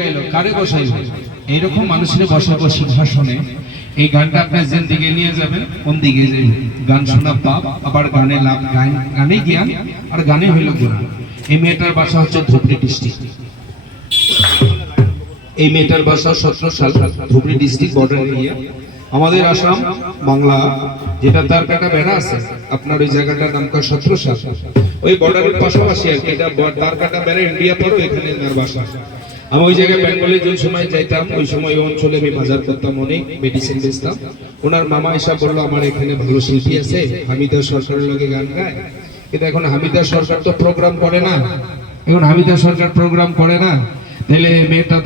গাইলো, কারে বসাইলো? এইরকম মানুষের বসাবো সিংহাসনে। এই গানটা আপনার যেন দিকে নিয়ে যাবেন কোন দিকে যাবেন। গান শোনা পাপ, আবার গানে লাভ, গানে জ্ঞান, আর গানে হইল গুণ। এই মেয়েটার বাসা হচ্ছে ধুবড়ী ডিস্ট্রিক্ট। এই মেয়েটার বাসা 17 সাল, ধুবড়ী ডিস্ট্রিক্ট বর্ডার এরিয়া, আমাদের আসাম বাংলা। যেটা তারকাটা বেড়া আছে আপনার, ওই জায়গাটার নাম কয় 17 সাল, ওই বর্ডারের পাশাপাশি আর কি। এটা তারকাটা বেড়া ইন্ডিয়া পড়ো, এখানে আমার বাসা। আমি ওই জায়গায় বেঙ্গলে যে সময় যাইতাম, ওই সময় ওই অঞ্চলে আমি বাজার করতাম, অনেক মেডিসিন বেচতাম। ওনার মামা এসে বললো আমার এখানে ভালো শিল্পী আছে, হামিদা সরকারের লোকে গান গায়। কিন্তু এখন হামিদা সরকার তো প্রোগ্রাম করে না, এখন হামিদা সরকার প্রোগ্রাম করে না, তাহলে মেয়েটা